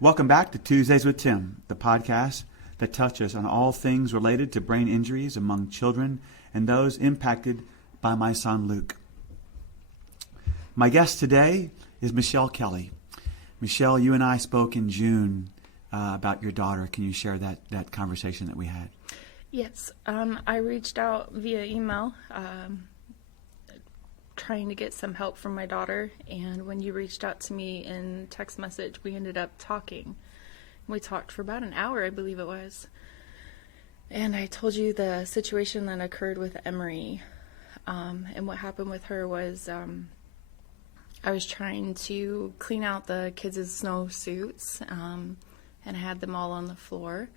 Welcome back to Tuesdays with Tim, the podcast that touches on all things related to brain injuries among children and those impacted by my son Luke. My guest today is Michele Kelley. Michele, you and I spoke in June about your daughter. Can you share that conversation that we had? Yes, I reached out via email trying to get some help from my daughter, and when you reached out to me in text message, we ended up talking. We talked for about an hour, I believe it was, and I told you the situation that occurred with Emery, and what happened with her was I was trying to clean out the kids' snow suits, and I had them all on the floor,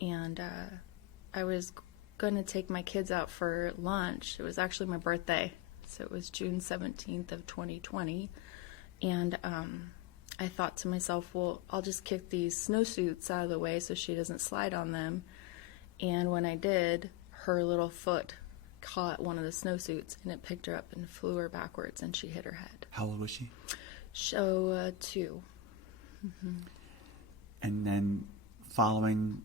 and I was going to take my kids out for lunch. It was actually my birthday. So it was June 17th of 2020, and I thought to myself, well, I'll just kick these snowsuits out of the way so she doesn't slide on them. And when I did, her little foot caught one of the snowsuits, and it picked her up and flew her backwards, and she hit her head. How old was she? So, 2. Mm-hmm. And then following,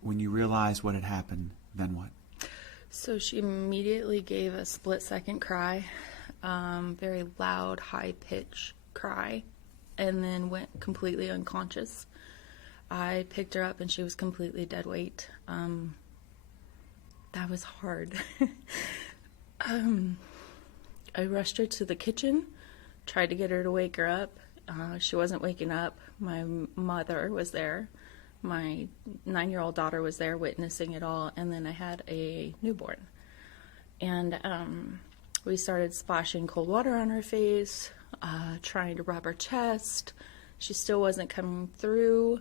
when you realized what had happened, then what? So she immediately gave a split-second cry, very loud, high-pitched cry, and then went completely unconscious. I picked her up, and she was completely dead weight. That was hard. I rushed her to the kitchen, tried to get her to wake her up. She wasn't waking up. My mother was there. My 9-year-old daughter was there witnessing it all, and then I had a newborn. And we started splashing cold water on her face, trying to rub her chest. She still wasn't coming through.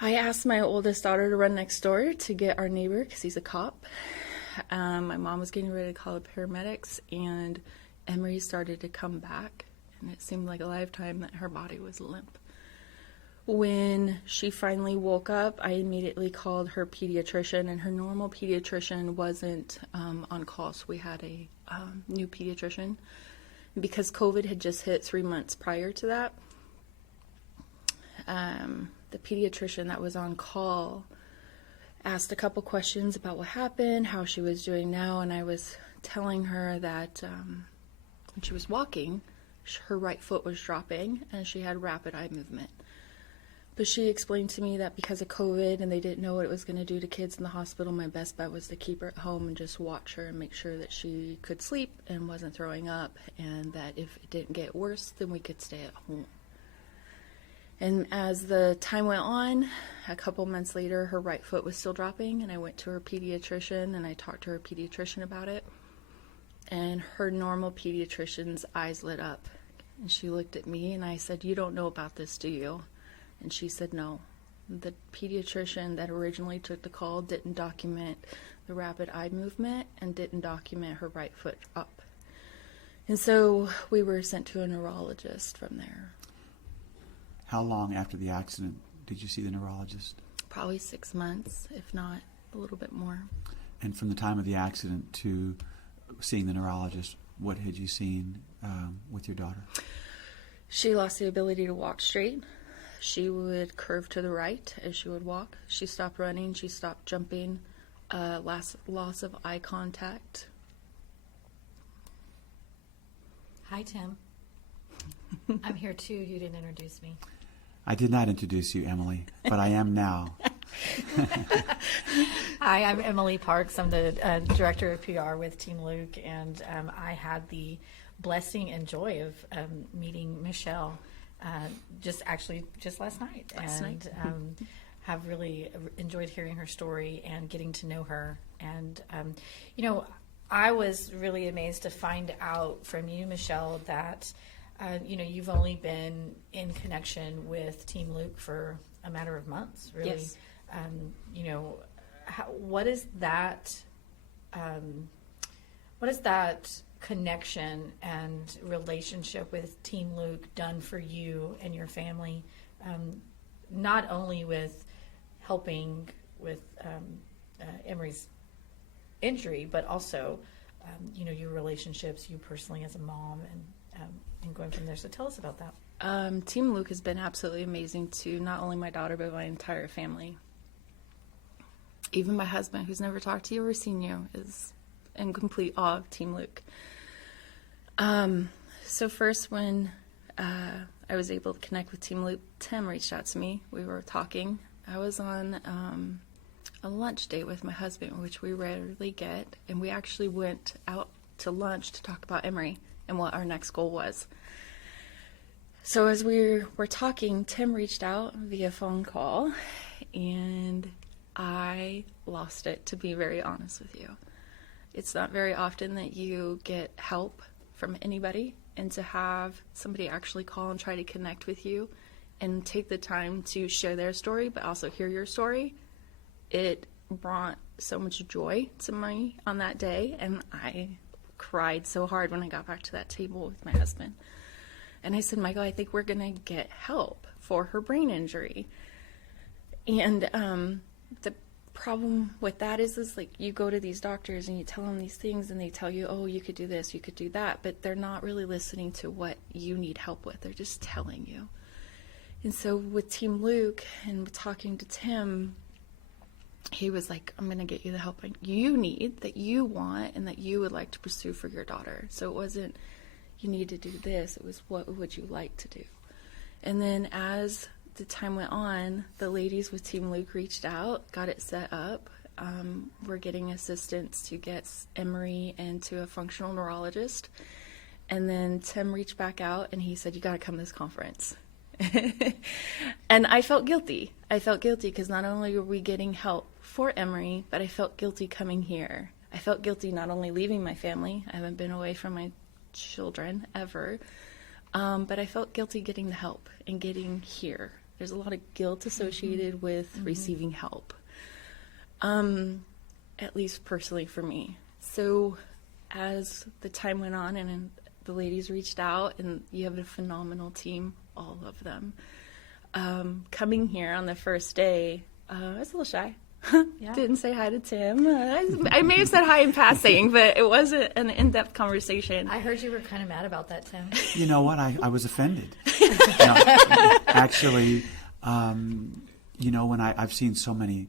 I asked my oldest daughter to run next door to get our neighbor, because he's a cop. My mom was getting ready to call the paramedics, and Emery started to come back, and it seemed like a lifetime that her body was limp. When she finally woke up, I immediately called her pediatrician, and her normal pediatrician wasn't on call, so we had a new pediatrician. Because COVID had just hit 3 months prior to that, the pediatrician that was on call asked a couple questions about what happened, how she was doing now, and I was telling her that when she was walking, her right foot was dropping, and she had rapid eye movement. But she explained to me that because of COVID and they didn't know what it was going to do to kids in the hospital, my best bet was to keep her at home and just watch her and make sure that she could sleep and wasn't throwing up, and that if it didn't get worse, then we could stay at home. And as the time went on, a couple months later, her right foot was still dropping, and I went to her pediatrician and I talked to her pediatrician about it. And her normal pediatrician's eyes lit up. And she looked at me and I said, "You don't know about this, do you?" And she said no. The pediatrician that originally took the call didn't document the rapid eye movement and didn't document her right foot up. And so we were sent to a neurologist from there. How long after the accident did you see the neurologist? Probably 6 months, if not a little bit more. And from the time of the accident to seeing the neurologist, what had you seen with your daughter? She lost the ability to walk straight. She would curve to the right as she would walk. She stopped running. She stopped jumping. Loss of eye contact. Hi, Tim. I'm here too. You didn't introduce me. I did not introduce you, Emily, but I am now. Hi, I'm Emily Parks. I'm the director of PR with Team Luke, and I had the blessing and joy of meeting Michele just last night. Have really enjoyed hearing her story and getting to know her. And, I was really amazed to find out from you, Michele, that, you've only been in connection with Team Luke for a matter of months, really. Yes. What is that connection and relationship with Team Luke done for you and your family, not only with helping with Emery's injury, but also, your relationships, you personally as a mom, and going from there. So tell us about that. Team Luke has been absolutely amazing to not only my daughter, but my entire family. Even my husband, who's never talked to you or seen you, is in complete awe of Team Luke. So first, when I was able to connect with Team Luke, Tim reached out to me. We were talking. I was on a lunch date with my husband, which we rarely get, and we actually went out to lunch to talk about Emory and what our next goal was. So as we were talking, Tim reached out via phone call, and I lost it, to be very honest with you. It's not very often that you get help from anybody, and to have somebody actually call and try to connect with you and take the time to share their story, but also hear your story, it brought so much joy to me on that day, and I cried so hard when I got back to that table with my husband. And I said, Michael, I think we're going to get help for her brain injury. And the problem with that is like you go to these doctors and you tell them these things and they tell you, oh, you could do this, you could do that, but they're not really listening to what you need help with. They're just telling you. And so with Team Luke and talking to Tim, he was like, I'm going to get you the help you need, that you want, and that you would like to pursue for your daughter. So it wasn't, you need to do this. It was, what would you like to do? And then as the time went on, the ladies with Team Luke reached out, got it set up. We're getting assistance to get Emory into a functional neurologist. And then Tim reached back out and he said, you got to come to this conference. And I felt guilty. I felt guilty because not only were we getting help for Emory, but I felt guilty coming here. I felt guilty not only leaving my family. I haven't been away from my children ever. But I felt guilty getting the help and getting here. There's a lot of guilt associated with receiving help, at least personally for me. So as the time went on and the ladies reached out, and you have a phenomenal team, all of them. Coming here on the first day, I was a little shy. Yeah. Didn't say hi to Tim. I may have said hi in passing, but it wasn't an in-depth conversation. I heard you were kind of mad about that, Tim. You know what? I was offended. No, actually, you know, when I've seen so many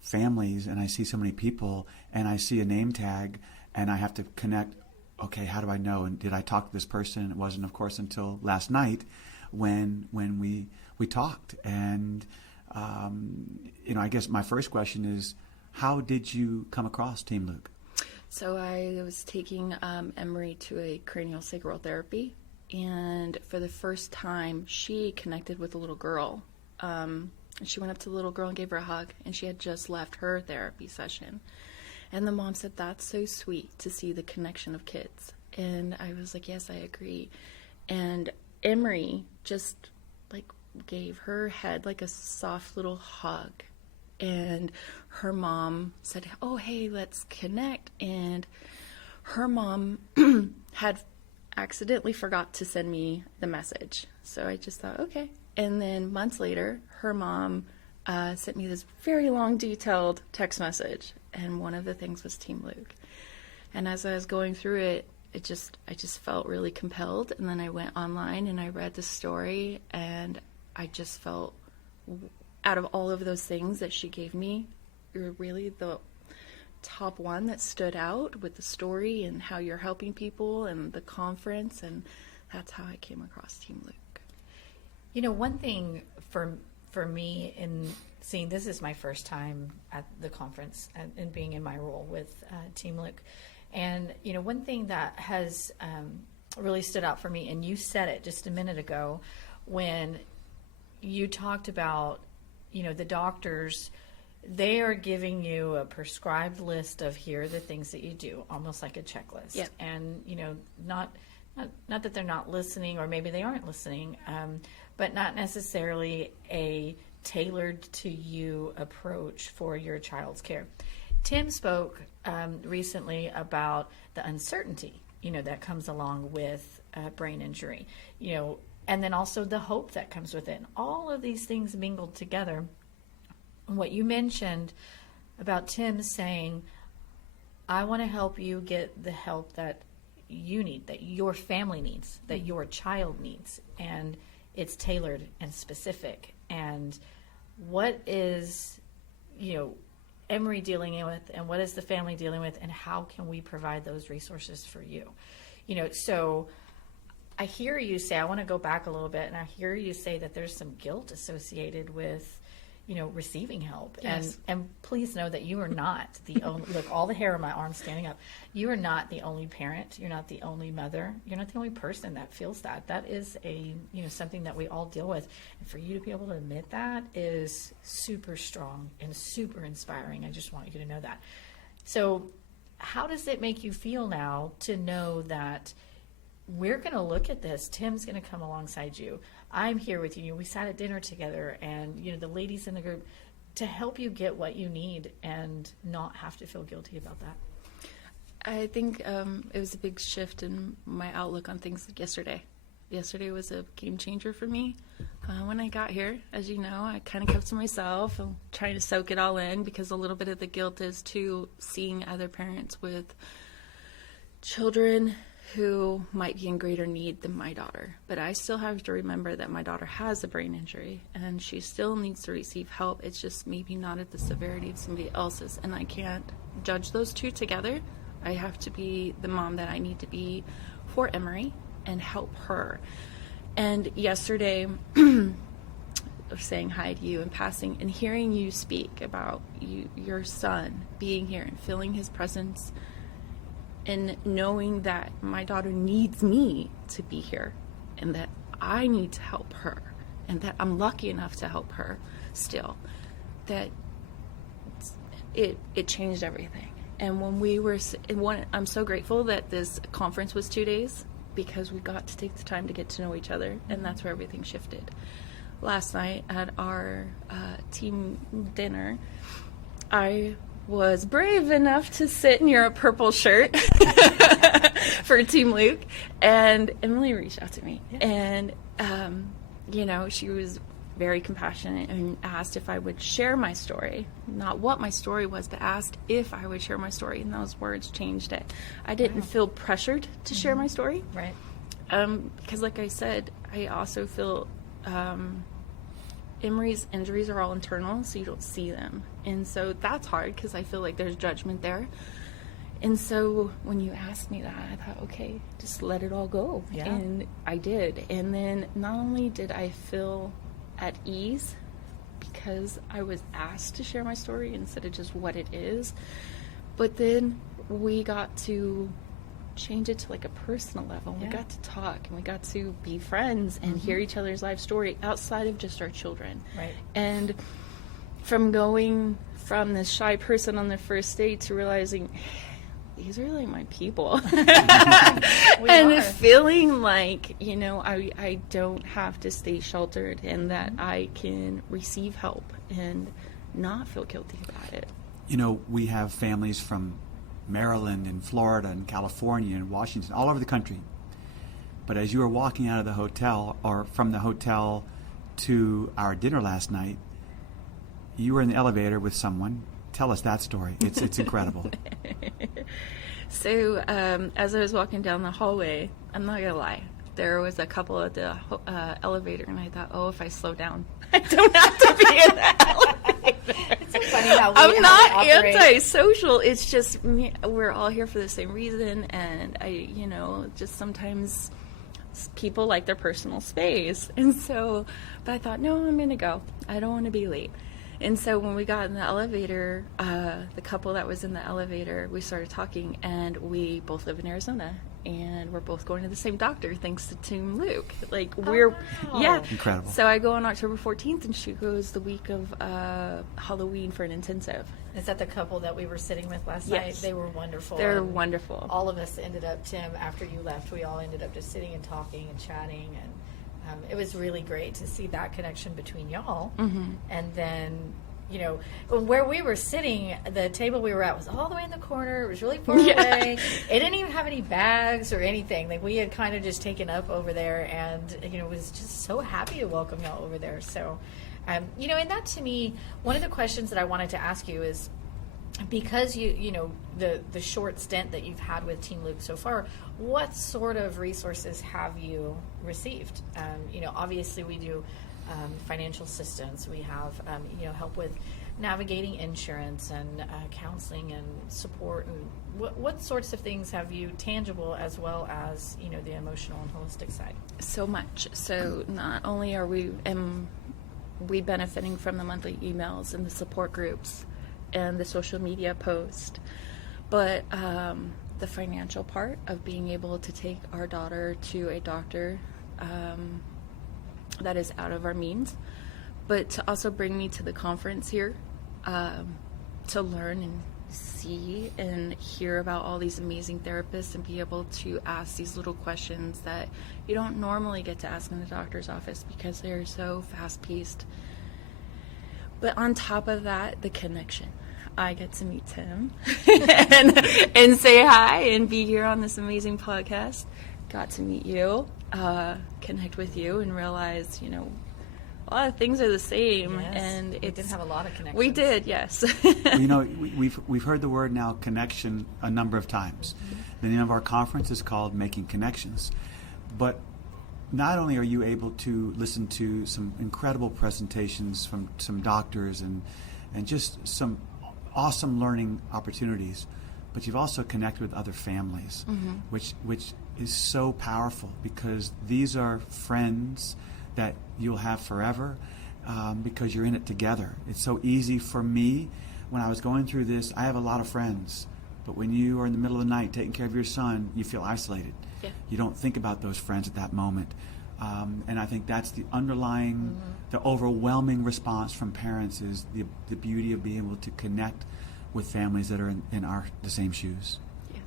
families and I see so many people and I see a name tag and I have to connect, okay, how do I know? And did I talk to this person? It wasn't, of course, until last night when we talked. And you know, I guess my first question is, how did you come across Team Luke? So I was taking Emory to a cranial sacral therapy, and for the first time, she connected with a little girl. And she went up to the little girl and gave her a hug, and she had just left her therapy session. And the mom said, that's so sweet to see the connection of kids. And I was like, yes, I agree. And Emory just like gave her head like a soft little hug. And her mom said, oh, hey, let's connect. And her mom had accidentally forgot to send me the message. So I just thought, okay. And then months later, her mom sent me this very long, detailed text message. And one of the things was Team Luke. And as I was going through it, I just felt really compelled. And then I went online and I read the story, and I just felt, out of all of those things that she gave me, you're really the top one that stood out with the story and how you're helping people and the conference. And that's how I came across Team Luke. You know, one thing for me in seeing, this is my first time at the conference and being in my role with Team Luke. And, you know, one thing that has really stood out for me, and you said it just a minute ago when you talked about, you know, the doctors, they are giving you a prescribed list of here are the things that you do, almost like a checklist. Yep. And, you know, not that they're not listening, or maybe they aren't listening, but not necessarily a tailored to you approach for your child's care. Tim spoke recently about the uncertainty, you know, that comes along with brain injury, you know, and then also the hope that comes with it. And all of these things mingled together. And what you mentioned about Tim saying, I want to help you get the help that you need, that your family needs, that your child needs. And it's tailored and specific. And what is, Emory dealing with, and what is the family dealing with, and how can we provide those resources for you? So I hear you say, I want to go back a little bit, and I hear you say that there's some guilt associated with, receiving help. Yes. And please know that you are not the only, look, all the hair on my arm standing up. You are not the only parent. You're not the only mother. You're not the only person that feels that. That is something that we all deal with. And for you to be able to admit that is super strong and super inspiring. I just want you to know that. So how does it make you feel now to know that we're going to look at this? Tim's going to come alongside you. I'm here with you. We sat at dinner together, and the ladies in the group, to help you get what you need and not have to feel guilty about that. I think it was a big shift in my outlook on things like yesterday. Yesterday was a game changer for me. When I got here, as you know, I kind of kept to myself. I'm trying to soak it all in, because a little bit of the guilt is to seeing other parents with children who might be in greater need than my daughter. But I still have to remember that my daughter has a brain injury, and she still needs to receive help. It's just maybe not at the severity of somebody else's, and I can't judge those two together. I have to be the mom that I need to be for Emory and help her. And yesterday, saying hi to you in passing and hearing you speak about your son being here and feeling his presence, and knowing that my daughter needs me to be here, and that I need to help her, and that I'm lucky enough to help her still, that it changed everything. And when we were, I'm so grateful that this conference was 2 days, because we got to take the time to get to know each other, and that's where everything shifted. Last night at our team dinner, I was brave enough to sit near a purple shirt for Team Luke, and Emily reached out to me, and she was very compassionate and asked if I would share my story, not what my story was, but asked if I would share my story, and those words changed it. I didn't feel pressured to share my story, right? Because like I said, I also feel Emory's injuries are all internal, so you don't see them. And so that's hard, because I feel like there's judgment there. And so when you asked me that, I thought, okay, just let it all go. Yeah. And I did. And then not only did I feel at ease because I was asked to share my story instead of just what it is, but then we got to change it to like a personal level. Yeah. We got to talk, and we got to be friends and hear each other's life story outside of just our children. Right. And from going from this shy person on the first date to realizing these are like my people, and feeling like I don't have to stay sheltered, and that I can receive help and not feel guilty about it. We have families from Maryland and Florida and California and Washington, all over the country. But as you were walking out of the hotel, or from the hotel to our dinner last night, you were in the elevator with someone. Tell us that story. It's incredible. So as I was walking down the hallway, I'm not gonna lie, there was a couple at the elevator, and I thought, oh, if I slow down, I don't have to be in that elevator. It's so funny how I'm not antisocial. It's just we're all here for the same reason, and I, just sometimes people like their personal space, and so. But I thought, no, I'm gonna go. I don't want to be late. And so when we got in the elevator, the couple that was in the elevator, we started talking, and we both live in Arizona, and we're both going to the same doctor thanks to Team Luke. Yeah. Incredible. So I go on October 14th, and she goes the week of Halloween for an intensive. Is that the couple that we were sitting with last Yes. night? They were wonderful. They're And wonderful. all of us ended up, Tim, after you left, we all ended up just sitting and talking and chatting, and it was really great to see that connection between y'all. And then, where we were sitting, the table we were at was all the way in the corner. It was really far away. It didn't even have any bags or anything. Like, we had kind of just taken up over there, and, was just so happy to welcome y'all over there. So, and that to me, one of the questions that I wanted to ask you is, because the short stint that you've had with Team Luke so far, what sort of resources have you received? Obviously we do financial assistance. We have help with navigating insurance and counseling and support. And what sorts of things have you tangible as well as the emotional and holistic side? So much. So not only are we benefiting from the monthly emails and the support groups and the social media post, but the financial part of being able to take our daughter to a doctor that is out of our means, but to also bring me to the conference here to learn and see and hear about all these amazing therapists and be able to ask these little questions that you don't normally get to ask in the doctor's office because they're so fast-paced. But on top of that, the connection. I get to meet Tim and say hi and be here on this amazing podcast. Got to meet you, connect with you, and realize, a lot of things are the same. Yes, and we did have a lot of connections. We did, yes. We've heard the word now connection a number of times. The name of our conference is called Making Connections. But not only are you able to listen to some incredible presentations from some doctors and just some awesome learning opportunities, but you've also connected with other families, which is so powerful because these are friends that you'll have forever because you're in it together. It's so easy for me when I was going through this. I have a lot of friends, but when you are in the middle of the night taking care of your son, you feel isolated. Yeah. You don't think about those friends at that moment. And I think that's the underlying, the overwhelming response from parents is the beauty of being able to connect with families that are in the same shoes. Yes.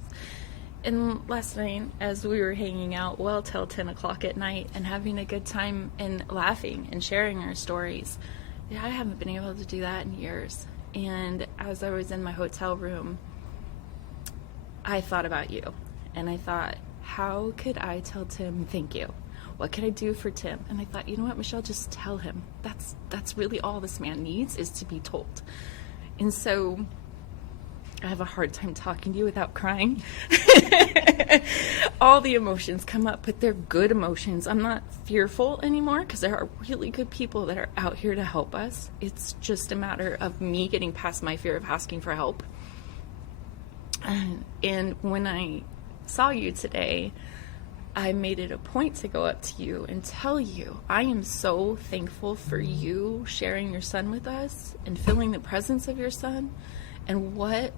And last night, as we were hanging out well till 10 o'clock at night and having a good time and laughing and sharing our stories, I haven't been able to do that in years. And as I was in my hotel room, I thought about you. And I thought, how could I tell Tim thank you? What can I do for Tim? And I thought, you know what, Michelle, just tell him. That's really all this man needs is to be told. And so I have a hard time talking to you without crying. All the emotions come up, but they're good emotions. I'm not fearful anymore because there are really good people that are out here to help us. It's just a matter of me getting past my fear of asking for help. And when I saw you today, I made it a point to go up to you and tell you I am so thankful for you sharing your son with us and feeling the presence of your son. And what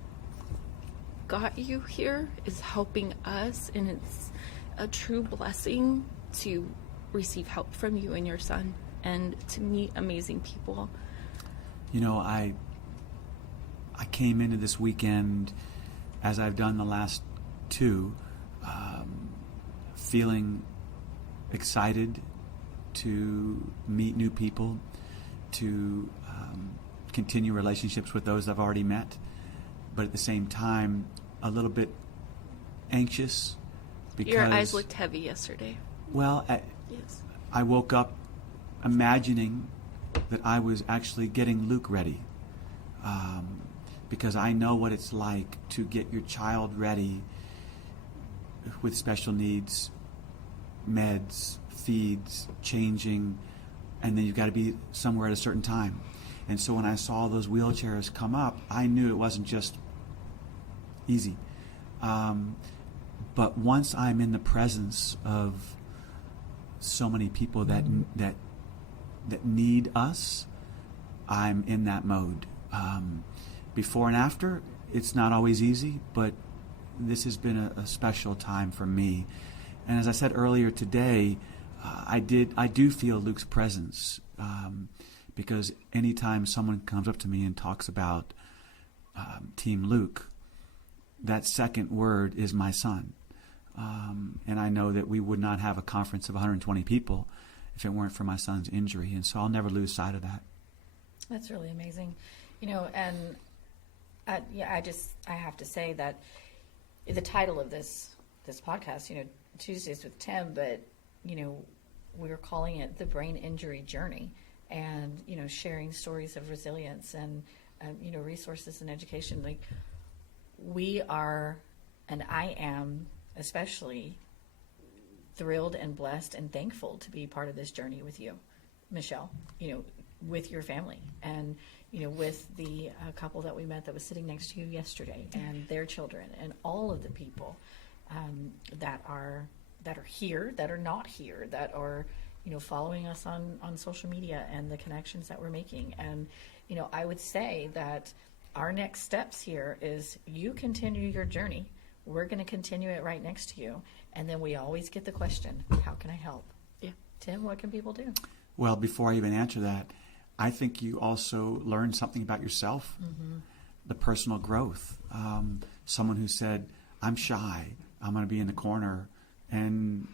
got you here is helping us, and it's a true blessing to receive help from you and your son and to meet amazing people. I came into this weekend, as I've done the last two, feeling excited to meet new people, to continue relationships with those I've already met, but at the same time a little bit anxious because your eyes looked heavy yesterday. Well, Yes. I woke up imagining that I was actually getting Luke ready, because I know what it's like to get your child ready with special needs, meds, feeds, changing, and then you've got to be somewhere at a certain time. And so when I saw those wheelchairs come up, I knew it wasn't just easy. But once I'm in the presence of so many people that need us, I'm in that mode. Before and after, it's not always easy, but this has been a special time for me. And as I said earlier today, I do feel Luke's presence, because anytime someone comes up to me and talks about Team Luke, that second word is my son. And I know that we would not have a conference of 120 people if it weren't for my son's injury. And so I'll never lose sight of that. That's really amazing. And I have to say that the title of this podcast, Tuesdays with Tim, but, we're calling it the brain injury journey, and, sharing stories of resilience and resources and education. Like, we are, and I am especially thrilled and blessed and thankful to be part of this journey with you, Michele, with your family, and with the couple that we met that was sitting next to you yesterday, and their children, and all of the people that are here, that are not here, that are following us on social media, and the connections that we're making. And I would say that our next steps here is you continue your journey. We're going to continue it right next to you, and then we always get the question, how can I help? Yeah. Tim, what can people do? Well, before I even answer that, I think you also learned something about yourself, the personal growth. Someone who said, I'm shy, I'm going to be in the corner, and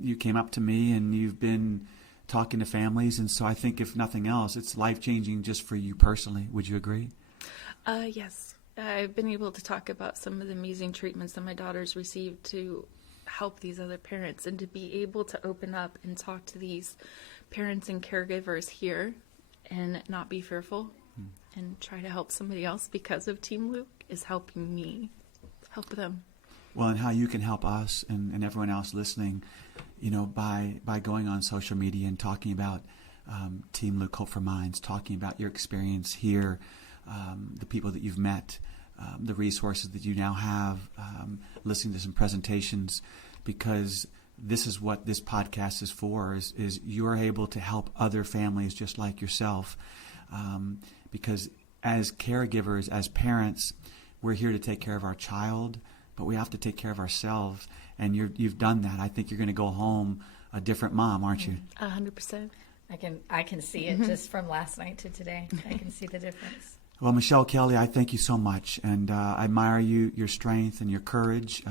you came up to me and you've been talking to families, and so I think if nothing else, it's life-changing just for you personally. Would you agree? Yes. I've been able to talk about some of the amazing treatments that my daughters received to help these other parents, and to be able to open up and talk to these parents and caregivers here and not be fearful and try to help somebody else because of Team Luke is helping me help them. Well, and how you can help us and everyone else listening, by going on social media and talking about Team Luke Hope for Minds, talking about your experience here, the people that you've met, the resources that you now have, listening to some presentations, because this is what this podcast is for, is you're able to help other families just like yourself. Because as caregivers, as parents, we're here to take care of our child, but we have to take care of ourselves. And you've done that. I think you're going to go home a different mom, aren't you? 100%. I can see it just from last night to today. I can see the difference. Well, Michele Kelley, I thank you so much, and I admire your strength and your courage.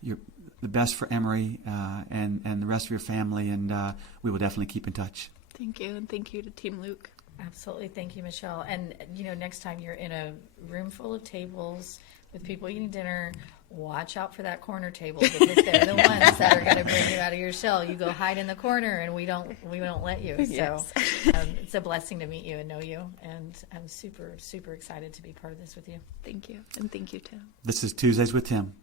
You're the best for Emory and the rest of your family, and we will definitely keep in touch. Thank you, and thank you to Team Luke. Absolutely. Thank you, Michele. And, next time you're in a room full of tables with people eating dinner, watch out for that corner table, because they're the ones that are going to bring you out of your shell. You go hide in the corner, and we don't let you. Yes. So it's a blessing to meet you and know you, and I'm super, super excited to be part of this with you. Thank you, and thank you, Tim. This is Tuesdays with Tim.